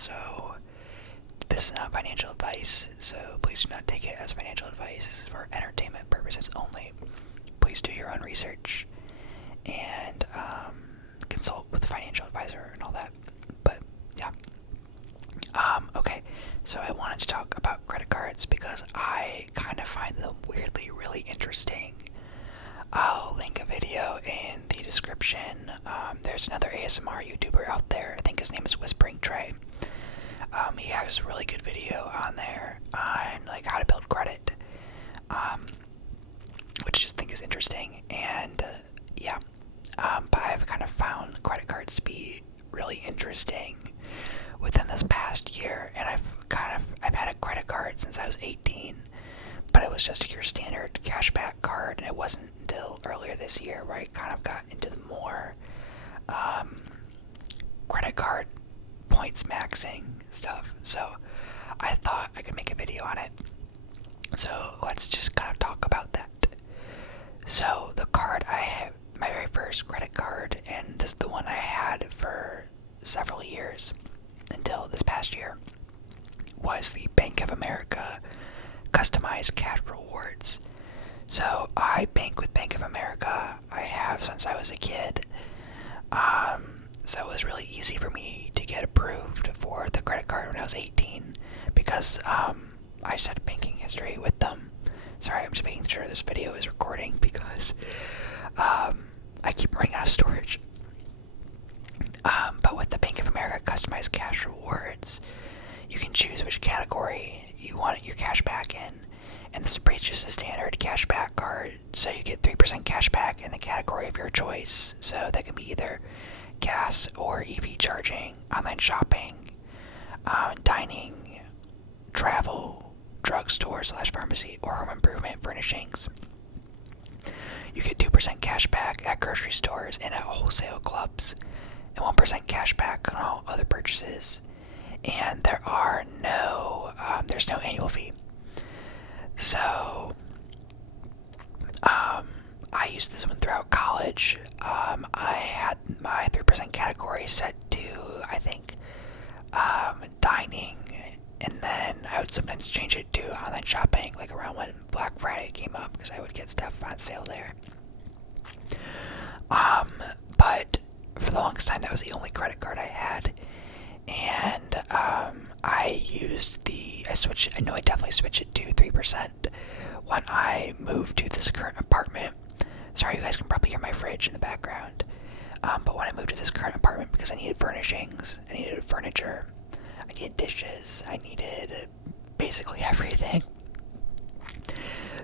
So this is not financial advice, so please do not take it as financial advice. This is for entertainment purposes only. Please do your own research and consult with a financial advisor and all that. But yeah. Okay, so I wanted to talk about credit cards because I kind of find them weirdly really interesting. I'll link a video in the description. There's another ASMR YouTuber out there. I think his name is Whispering Trey. He has a really good video on there on like how to build credit, which I just think is interesting. And yeah, but I've kind of found credit cards to be really interesting within this past year, and I've had a credit card since I was 18, but it was just your standard cashback card, and it wasn't until earlier this year where I kind of got into the more credit card points maxing stuff. So I thought I could make a video on it. So let's just kind of talk about that. So the card I have, my very first credit card, and this is the one I had for several years until this past year, was the Bank of America customized cash rewards. So I bank with Bank of America. I have since I was a kid. So it was really easy for me to get approved for the credit card when I was 18 because I just had banking history with them. Sorry, I'm just making sure this video is recording because I keep running out of storage. But with the Bank of America customized cash rewards, you can choose which category you want your cash back in. And this is just a standard cashback card, so you get 3% cash back in the category of your choice. So that can be either gas or EV charging, online shopping, dining, travel, drugstore/pharmacy, or home improvement furnishings. You get 2% cash back at grocery stores and at wholesale clubs, and 1% cash back on all other purchases. And there's no annual fee. So, I used this one throughout college. I had my 3% category set to, I think, dining, and then I would sometimes change it to online shopping, like around when Black Friday came up, because I would get stuff on sale there. But for the longest time, that was the only credit card I had, and I definitely switched it to 3% when I moved to this current apartment. Sorry, you guys can probably hear my fridge in the background. But when I moved to this current apartment, because I needed furnishings, I needed furniture, I needed dishes, I needed basically everything.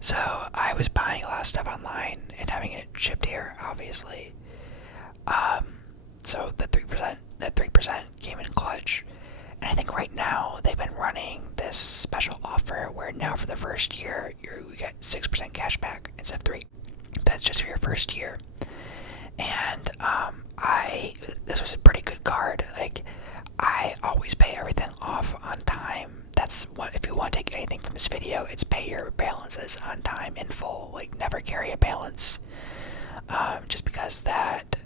So I was buying a lot of stuff online and having it shipped here, obviously. So the 3% came in clutch. And I think right now they've been running this special offer where now for the first year you get 6% cash back instead of 3%. That's just for your first year. And this was a pretty good card. Like, I always pay everything off on time. That's what, if you want to take anything from this video, it's pay your balances on time in full. Like, never carry a balance. Just because that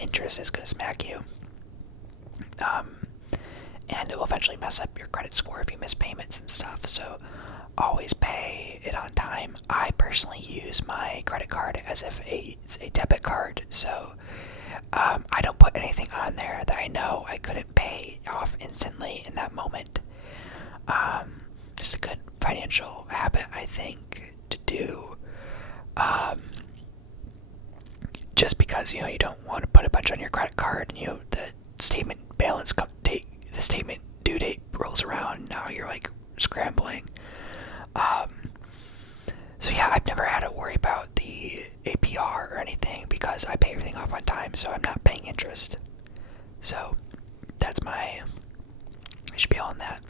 interest is going to smack you. And it will eventually mess up your credit score if you miss payments and stuff. So always pay it on time. I personally use my credit card as if it's a debit card. So I don't put anything on there that I know I couldn't pay off instantly in that moment. Just a good financial habit, I think, to do. Just because, you don't want to put a bunch on your credit card, and the statement the statement due date rolls around, and now you're like scrambling. So yeah, I've never had to worry about the APR or anything because I pay everything off on time, so I'm not paying interest. So that's my spiel on that.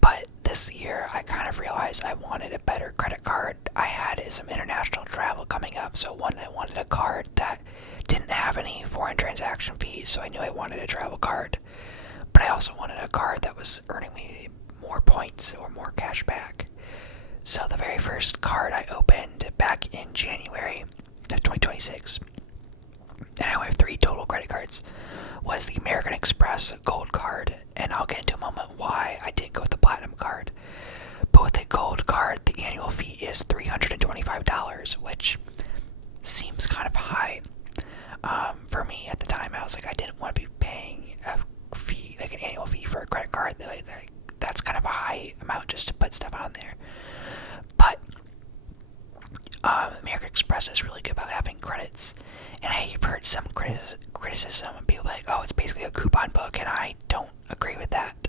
But this year, I kind of realized I wanted a better credit card. I had some international travel coming up, so I wanted a card that didn't have any foreign transaction fees, so I knew I wanted a travel card. But I also wanted a card that was earning me more points or more cash back. So the very first card I opened back in January of 2026 and I only have 3 total credit cards, was the American Express Gold card, and I'll get into a moment why I didn't go with the Platinum card. But with the Gold card, the annual fee is $325, which seems kind of high. For me at the time, I was like, I didn't want to be paying a fee, like an annual fee for a credit card. That's kind of a high amount just to put stuff on there. But American Express is really good about having credits, and I've heard some criticism of people like, oh, it's basically a coupon book, and I don't agree with that.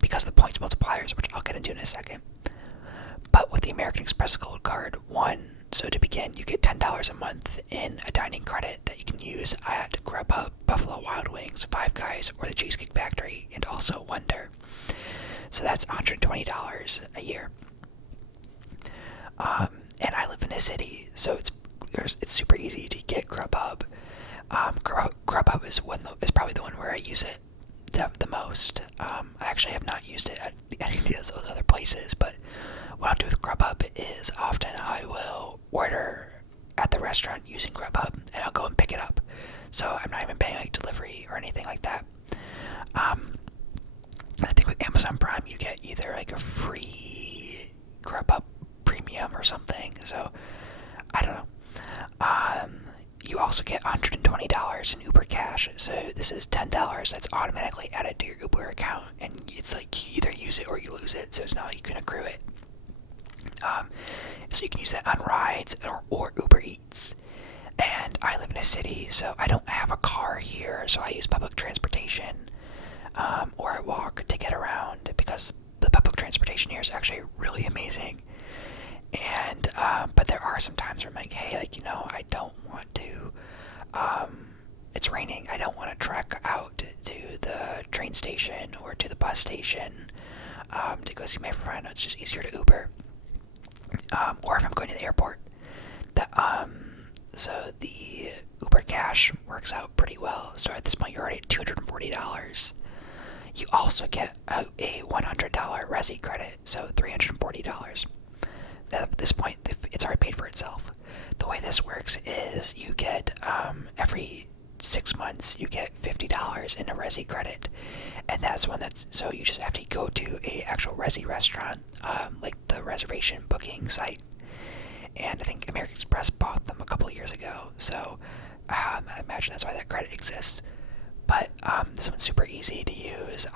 Because of the points multipliers, which I'll get into in a second. But with the American Express Gold card, so to begin, you get $10 a month in a dining credit that you can use at Grubhub, Buffalo Wild Wings, Five Guys, or the Cheesecake Factory, and also Wonder. So that's $120 a year. And I live in a city, so it's super easy to get Grubhub. Grubhub is probably the one where I use it the most. I actually have not used it at any of those other places, but what I'll do with Grubhub is often I will order at the restaurant using Grubhub, and I'll go and pick it up. So I'm not even paying like delivery or anything like that. I think with Amazon Prime you get either like a free Grubhub premium or something. So I don't know. You also get $120 in Uber Cash. So this is $10 that's automatically added to your Uber account, and it's like you either use it or you lose it. So it's not like you can accrue it. So you can use that on rides or Uber Eats. And I live in a city, so I don't have a car here, so I use public transportation, or I walk to get around, because the public transportation here is actually really amazing. And but there are some times where I'm like, hey, like, I don't want to. It's raining. I don't want to trek out to the train station or to the bus station to go see my friend. It's just easier to Uber. Or if I'm going to the airport. So the Uber Cash works out pretty well. So at this point, you're already at $240. You also get a $100 Resi credit, so $340. At this point, it's already paid for itself. The way this works is you get, every 6 months, you get $50 in a Resi credit. And so you just have to go to a actual Resi restaurant, like the reservation booking site. And I think American Express bought them a couple years ago, so I imagine that's why that credit exists. But this one's super easy to use.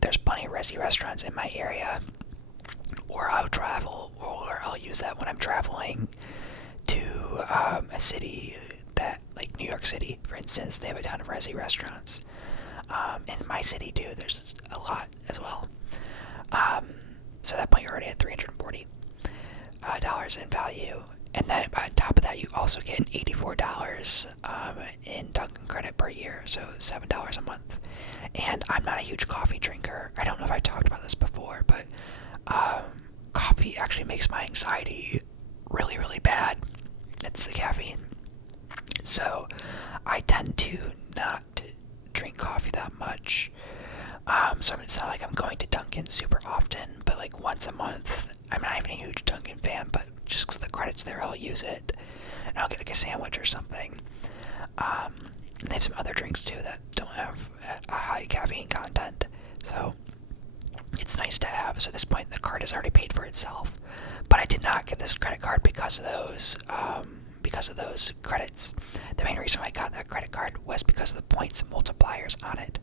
There's plenty of Resi restaurants in my area, or I'll travel, or I'll use that when I'm traveling to a city like New York City, for instance. They have a ton of Resi restaurants. In my city too, there's a lot as well. So at that point, you're already at $340 in value. And then on top of that, you also get an $84 in Dunkin' credit per year, so $7 a month. And I'm not a huge coffee drinker. I don't know if I talked about this before, but coffee actually makes my anxiety really, really bad. It's the caffeine. So I tend to not drink coffee that much. So it's not like I'm going to Dunkin' super often, but like once a month. I'm not even a huge Dunkin' fan, but just because the credit's there, I'll use it. And I'll get like a sandwich or something. And they have some other drinks too that don't have a high caffeine content. So it's nice to have. So at this point, the card has already paid for itself. But I did not get this credit card because of those credits. The main reason I got that credit card was because of the points multipliers on it.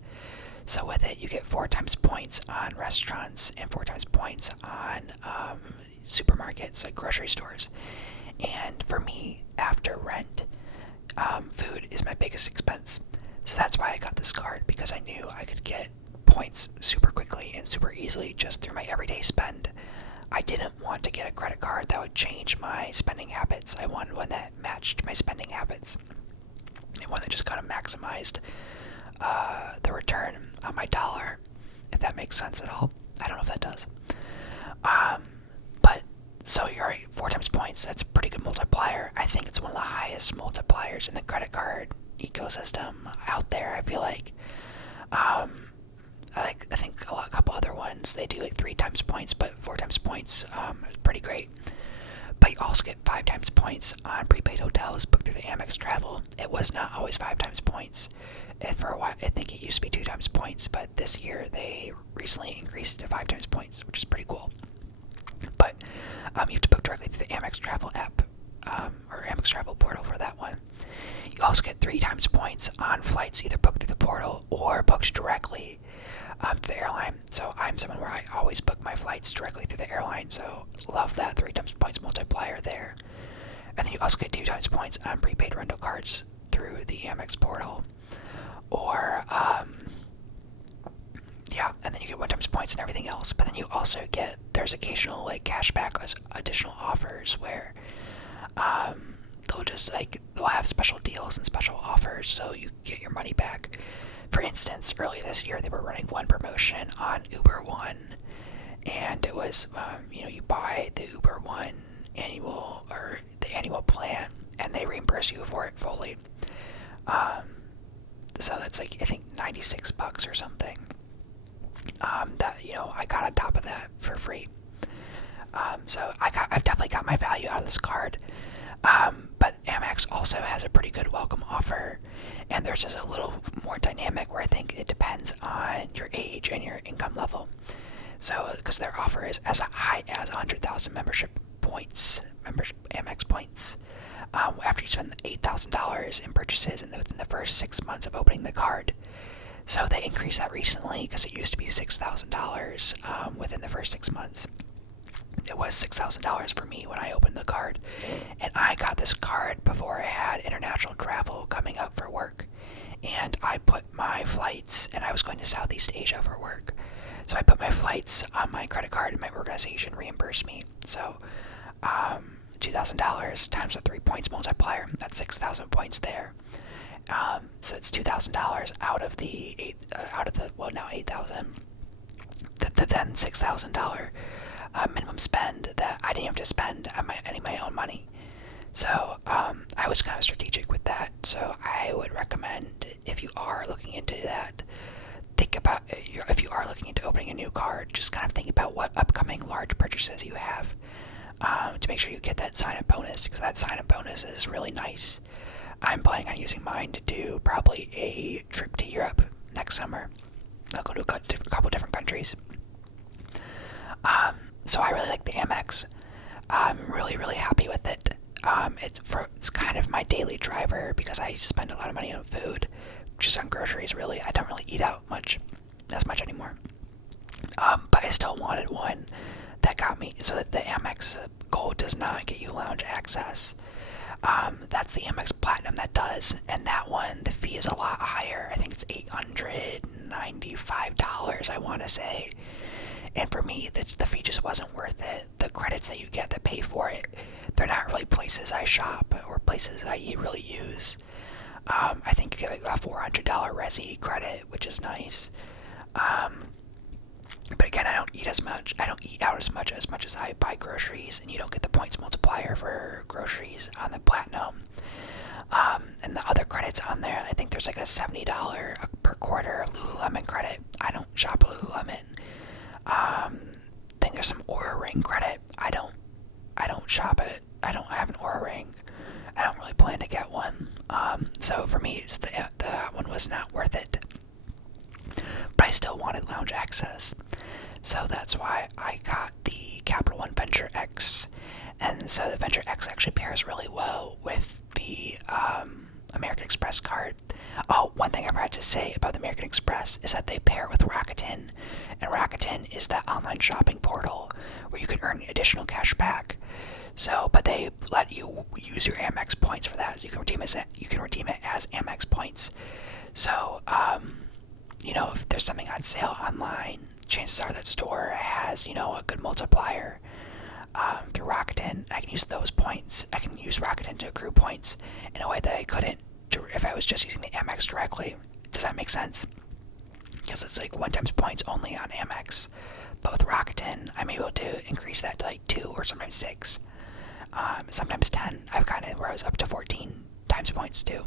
So with it, you get 4 times points on restaurants and 4 times points on supermarkets, like grocery stores. And for me, after rent, food is my biggest expense. So that's why I got this card, because I knew I could get points super quickly and super easily just through my everyday spend. I didn't want to get a credit card that would change my spending habits. I wanted one that matched my spending habits, and one that just kind of maximized the return on my dollar, if that makes sense at all. I don't know if that does. But so you're right, 4 times points, that's a pretty good multiplier. I think it's one of the highest multipliers in the credit card ecosystem out there. I feel like I think a couple other ones, they do like 3 times points, but 4 times points is pretty great. But you also get 5 times points on prepaid hotels booked through the Amex Travel. It was not always 5 times points. And for a while, I think it used to be 2 times points, but this year they recently increased it to 5 times points, which is pretty cool. But you have to book directly through the Amex Travel app, or Amex Travel portal for that one. You also get 3 times points on flights either booked through the portal or booked directly through the airline. So I'm someone where I always book my flights directly through the airline, so love that 3 times points multiplier there. And then you also get 2 times points on prepaid rental cards through the Amex portal. Or, yeah, and then you get 1 times points and everything else. But then you also get, there's occasional, like, cashback as additional offers where, they'll have special deals and special offers so you get your money back. For instance, earlier this year they were running one promotion on Uber One, and it was, you buy the Uber One annual, or the annual plan, and they reimburse you for it fully. So that's like, I think, $96 or something. That, I got on top of that for free. So I've definitely got my value out of this card. But Amex also has a pretty good welcome offer, and there's just a little more dynamic where I think it depends on your age and your income level. So, because their offer is as high as 100,000 Amex points. After you spend $8,000 in purchases within the first 6 months of opening the card. So they increased that recently because it used to be $6,000 within the first 6 months. It was $6,000 for me when I opened the card, and I got this card before I had international travel coming up for work, and I put my flights, and I was going to Southeast Asia for work, so I put my flights on my credit card, and my organization reimbursed me. So $2,000 times the 3 points multiplier, that's 6,000 points there. So it's $2,000 out of the now 8,000. The then $6,000 minimum spend that I didn't have to spend any of my own money. So I was kind of strategic with that. So I would recommend, if you are looking into that, if you are looking into opening a new card, just kind of think about what upcoming large purchases you have, to make sure you get that sign-up bonus, because that sign-up bonus is really nice. I'm planning on using mine to do probably a trip to Europe next summer. I'll go to a couple different countries. So I really like the Amex. I'm really, really happy with it. It's kind of my daily driver because I spend a lot of money on food, just on groceries, really. I don't really eat out as much anymore. But I still wanted one that got me, so that the Amex Gold does not get you lounge access. That's the Amex Platinum that does, and that one, the fee is a lot higher. I think it's $895, I want to say. And for me, the fee just wasn't worth it. The credits that you get that pay for it, they're not really places I shop or places I really use. I think you get like a $400 Resi credit, which is nice. But again, I don't eat out as much as I buy groceries, and you don't get the points multiplier for groceries on the Platinum. And the other credits on there, I think there's like a $70 per quarter Lululemon credit. I don't shop at Lululemon. I think there's some Oura Ring credit. I don't shop it. I have an Oura Ring. I don't really plan to get one. So for me, that one was not worth it. But I still wanted lounge access. So that's why I got the Capital One Venture X. And so the Venture X actually pairs really well with the American Express card. Oh, one thing I forgot to say about the American Express is that they pair with Rakuten. And Rakuten is that online shopping portal where you can earn additional cash back. So, but they let you use your Amex points for that. So you can redeem it as Amex points. So, if there's something on sale online, chances are that store has, a good multiplier through Rakuten. I can use those points. I can use Rakuten to accrue points in a way that I couldn't if I was just using the Amex directly. Does that make sense? Because it's like 1 times points only on Amex. But with Rakuten, I'm able to increase that to like 2 or sometimes 6. Sometimes 10. I've gotten it where I was up to 14 times points too.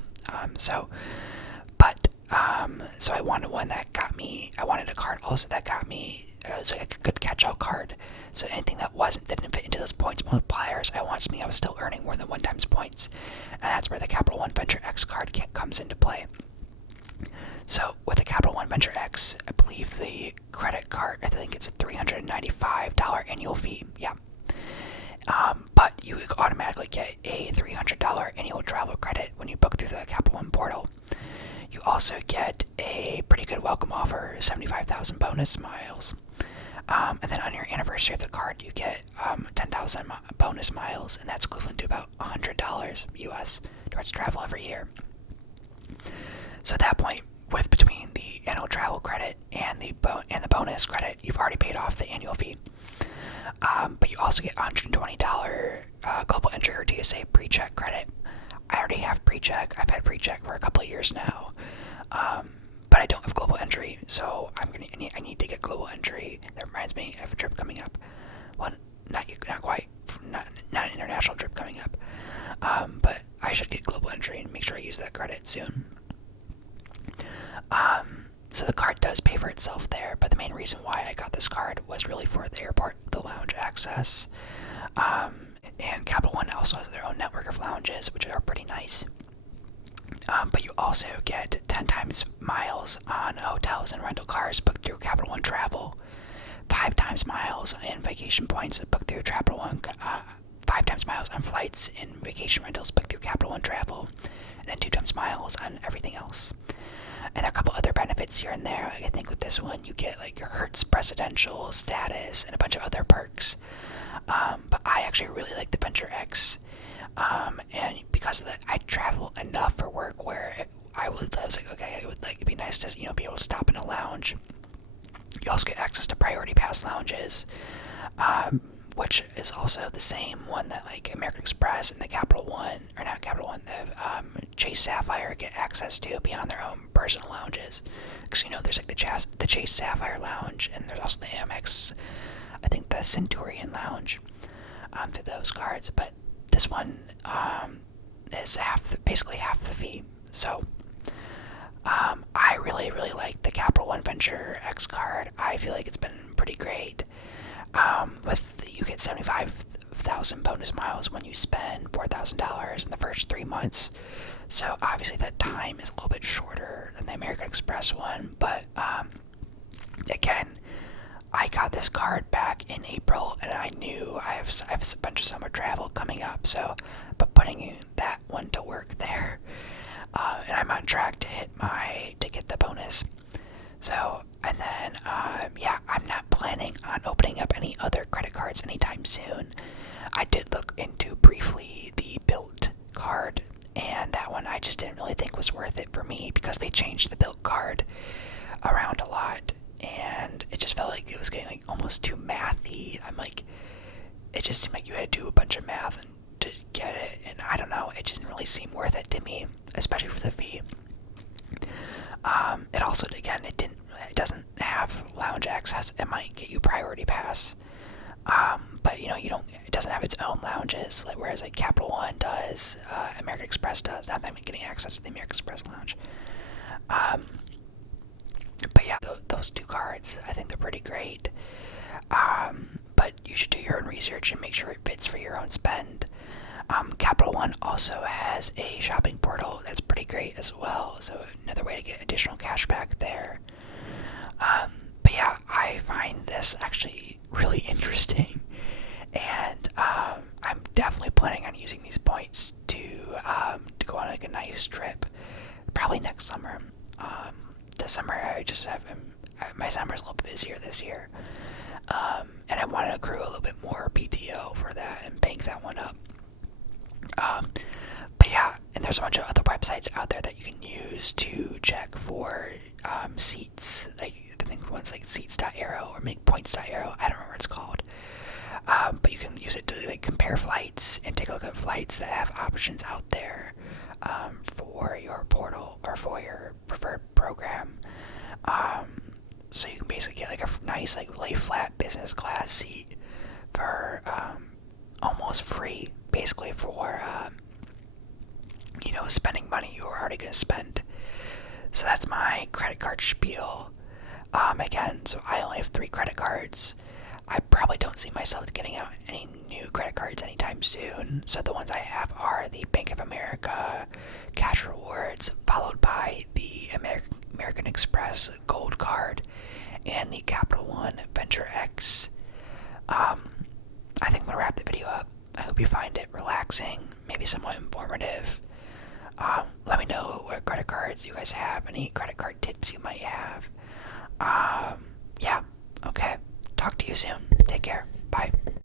So I wanted one that got me. I wanted a card also that got me. It's like a good catch-all card. So anything that didn't fit into those points multipliers, I wanted something I was still earning more than 1 times points, and that's where the Capital One Venture X card comes into play. So with the Capital One Venture X, I believe the credit card, I think it's a $395 annual fee. Yeah. But you automatically get a $300 annual travel credit when you book through the Capital One portal. You also get a pretty good welcome offer, 75,000 bonus miles. And then on your anniversary of the card, you get 10,000 bonus miles, and that's equivalent to about $100 US towards travel every year. So at that point, with between the annual travel credit and the bonus credit, you've already paid off the annual fee. But you also get $120 global entry or TSA pre-check credit. I already have pre-check. I've had pre-check for a couple of years now, but I don't have global entry, so I need to get global entry. That reminds me, I have a trip coming up. Well, not quite, not an international trip coming up, but I should get global entry and make sure I use that credit soon. So the card does pay for itself there, but the main reason why I got this card was really for the airport, the lounge access. And Capital One also has their own network of lounges, which are pretty nice. But you also get 10 times miles on hotels and rental cars booked through Capital One Travel, 5 times miles in vacation points booked through Capital One, 5 times miles on flights and vacation rentals booked through Capital One Travel, and then 2 times miles on everything else. And there are a couple other benefits here and there. I think with this one, you get like your Hertz presidential status and a bunch of other perks. But I actually really like the Venture X. And because of that, I travel enough for work where I was like, okay, it would like it'd be nice to be able to stop in a lounge. You also get access to Priority Pass lounges, which is also the same one that like American Express and the Capital One, or not Capital One, the Chase Sapphire get access to beyond their own personal lounges. Because there's like the Chase Sapphire lounge, and there's also the Amex, I think the Centurion lounge, to those cards. But this one is basically half the fee. So I really like the Capital One Venture X card. I feel like it's been pretty great. You get 75,000 bonus miles when you spend $4,000 in the first 3 months. So obviously that time is a little bit shorter than the American Express one, but again, I got this card back in April, and I knew I have a bunch of summer travel coming up. But putting that one to work there, and I'm on track to get the bonus. So, and then, I'm not planning on opening up any other credit cards anytime soon. I did look into briefly the Built card, and that one I just didn't really think was worth it for me because they changed the Built card around a lot, and it just felt like it was getting like almost too mathy. It just seemed like you had to do a bunch of math to get it, and I don't know, it didn't really seem worth it to me, especially for the fee. It also, again, it doesn't have lounge access. It might get you Priority Pass, but it doesn't have its own lounges, whereas like Capital One does, American Express does. Not that I'm getting access to the American Express lounge. But yeah, those 2 cards, I think they're pretty great. But you should do your own research and make sure it fits for your own spend. Capital One also has a shopping portal that's pretty great as well, so another way to get additional cash back there. But yeah, I find this actually really interesting, and I'm definitely planning on using these points to go on like a nice trip, probably next summer. This summer my summer's a little bit busier this year, and I want to accrue a little bit more PTO for that and bank that one up. But yeah, and there's a bunch of other websites out there that you can use to check for seats. Like I think one's like seats.aero or makepoints.aero. I don't remember what it's called. But you can use it to like compare flights and take a look at flights that have options out there for your portal or for your preferred program. So you can basically get like a nice like lay flat business class seat for almost free, basically for spending money you were already going to spend. So that's my credit card spiel. Again, so I only have 3 credit cards. I probably don't see myself getting out any new credit cards anytime soon. So the ones I have are the Bank of America Cash Rewards, followed by the American Express Gold Card, and the Capital One Venture X. I think I'm gonna wrap the video up. I hope you find it relaxing, maybe somewhat informative. Let me know what credit cards you guys have, any credit card tips you might have. Yeah, okay. Talk to you soon. Take care.